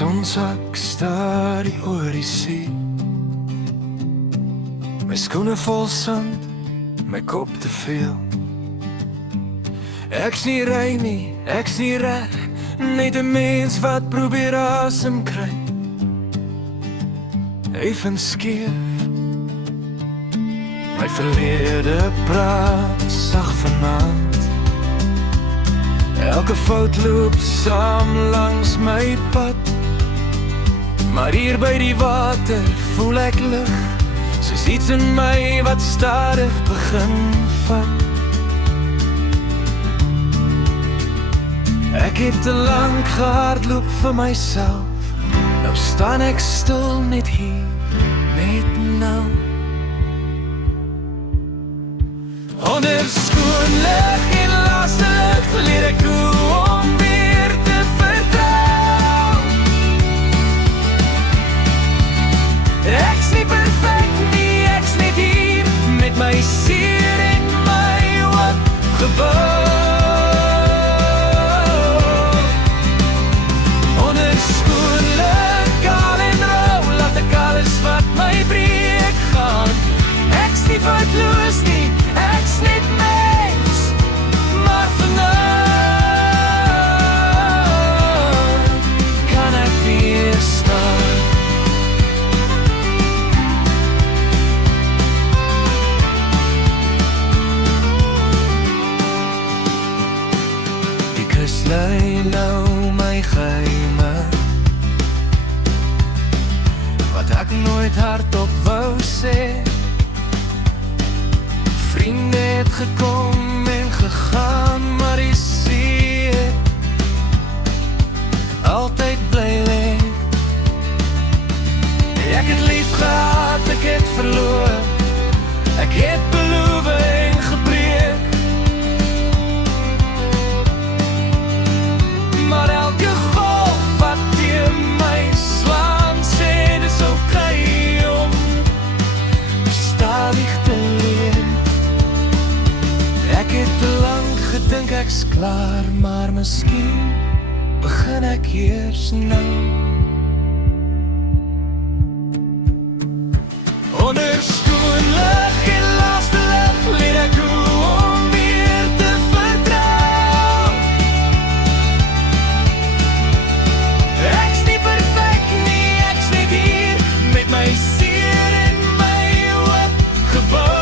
Son sak staar die oor die see. My skoene vol sand, my kop te veel. Ek's nie rein nie, ek's nie reg, net 'n mens wat probeer asem kry. Even skeef. My verlede praat sag vanaand. Elke fout loop saam langs my pad. Maar hier by die water voel ek lig, soos iets in my wat stadig begin vat. Ek het te lank gehardloop vir myself. Nou staan ek stil net hier, net nou. Onder skoon lig en laaste lig leer ek hoe om weer te vertrou. Ek's nie perfek nie, ek's net hier met my seer en my hoop gebou. Onder skoon lig, kaal en rou, laat ek alles wat my breek gaan. Ek's nie foutloos nie, ek's net mens, maar vanaand kan ek weer staan. Die kus lei nou my geheime, wat ek nooit hardop wou sê. Vriende het gekom en gegaan, maar die see het altyd bly lê. Ek het lief gehad, ek het verloor, ek het beloof en gebreek. Maar elke golf wat teen my slaan, sê dis oké om stadig te leer. Ek het te lang gedink ek's klaar, maar miskien begin ek eers nou. Onder skoon lig en laaste lig leer ek hoe om weer te vertrou. Ek's nie perfek nie, ek's net hier met my seer en my hoop gebou.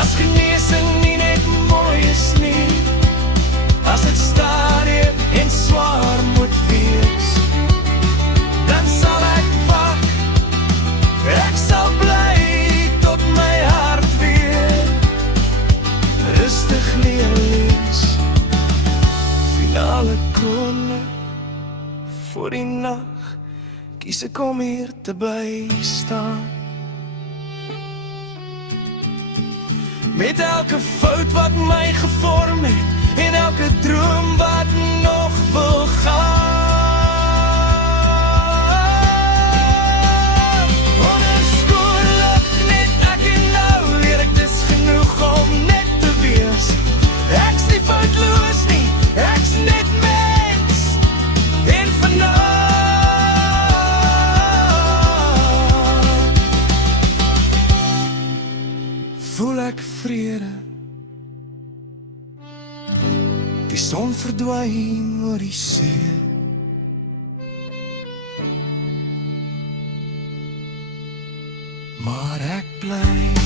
As genesing nie net mooi is nie, as het stadig en zwaar moet wees, dan sal ek wag, ek sal bly tot my hart weer rustig leer lees. Finale kroonlig voor die nag, kies ek om hier te bly staan. Met elke fout wat my gevorm het, en elke droom wat nog wil gaan. Onder skoon lig, net ek en nou, leer ek dis genoeg om net te wees. Ek's nie foutloos nie, ek's net mens, en vanaand voel ek vrede. Die son verdwyn oor die see, maar ek bly